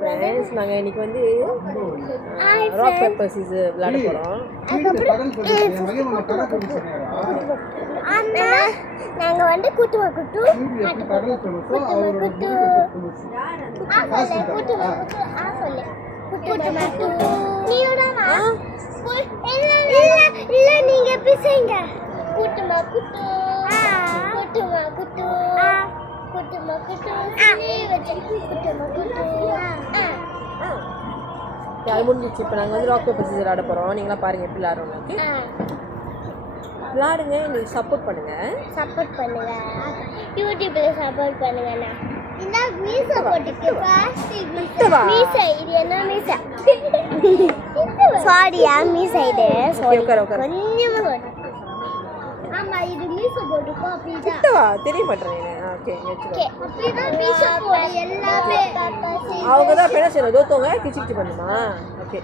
Friends நாங்கள் இன்னைக்கு வந்து ராக் பேப்பர் சீசர் விளையாட போகிறோம். நாங்கள் வந்து குட்டு நீங்க பேசுங்க அது முடிஞ்சிச்சு. இப்போ நாங்கள் வந்து ராக் பேப்பர் சீசர் விளையாட போகிறோம். நீங்களாம் பாருங்கள் எப்படி விளையாடுறோம். விளையாடுங்க, எங்களுக்கு சப்போர்ட் பண்ணுங்க. யூடியூப்ல சப்போர்ட் பண்ணுங்கண்ணா. இந்த மீசை போட்டுக்கு மீசை இது என்ன மீசை? சாரியா மீசை இது கொஞ்சமா ஆமா இது மீசை போட்டுக்கோ. அப்படிதான் தெரிய மாட்டேன். அப்படிதான் மீசை போடு எல்லாமே. அவங்க தான் என்ன செய்யணும், தோத்தவங்க கிச்சு கிச்சு பண்ணுமா? ஓகே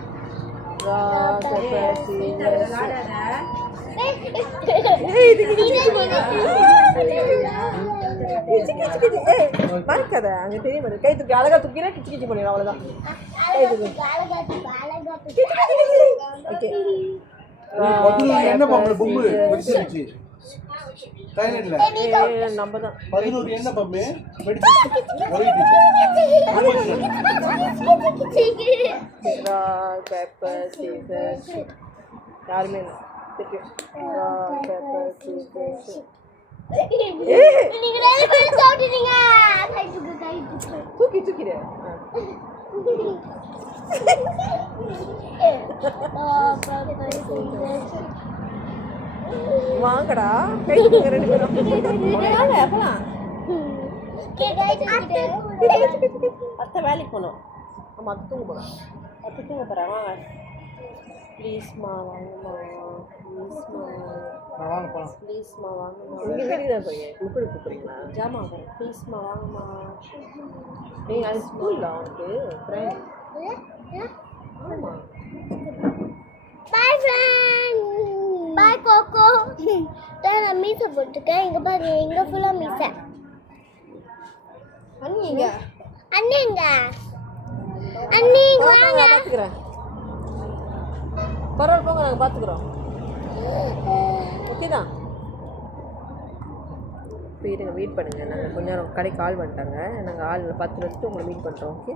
மறக்காத. அங்கே தெரிய மாட்டேன். கை தூக்கி அழகா தூக்கினா கிச்சு கிச்சு பண்ணிடும். அவ்வளோதான். ஓகே என்ன பொம்மை பொம்மை வெடிச்சிருச்சு நம்ம தான் 11 என்ன பொம்மை பேப்பர் சீசர் யாருமே தூக்கி தூக்கிடு. வாங்கடா கை தூங்க ரெண்டு பேரும். அத்தை வேலைக்கு போகணும். ஆமாம் அத்தை தூங்க போகிறோம். அத்தை தூங்க போகிறேன். வாங்க ப்ளீஸ்மா வாங்கம்மா ப்ளீஸ்மா வாங்கம்மா. உங்கள் வீட்டுக்கு தான் போய் கூப்பிடு கூப்பிடுறீங்களா? ஜாமா வரேன். ப்ளீஸ்மா வாங்கம்மா. நீங்கள் அது ஸ்கூலில் அவனுக்கு ஃப்ரெண்ட். ஆமாம் பாய் ஃப்ரெண்ட். பாய் கோகோ. நான் மீசை போட்டுருக்கேன். இங்கே பாரு இங்கே ஃபுல்லாக மீசை. அண்ணிங்க அண்ணிங்க அண்ணிங்க வாங்க. பார்த்துக்கிறேன். பரவாயில்ல போங்க, நாங்கள் பார்த்துக்குறோம். ஓகே தான். போயிடுங்க, வெயிட் பண்ணுங்கள். நாங்கள் கொஞ்ச நேரம் கடைக்கு ஆள் வந்துட்டாங்க. நாங்கள் ஆள் 10 நிமிஷத்துக்கு உங்களை மீட் பண்ணுறோம். ஓகே.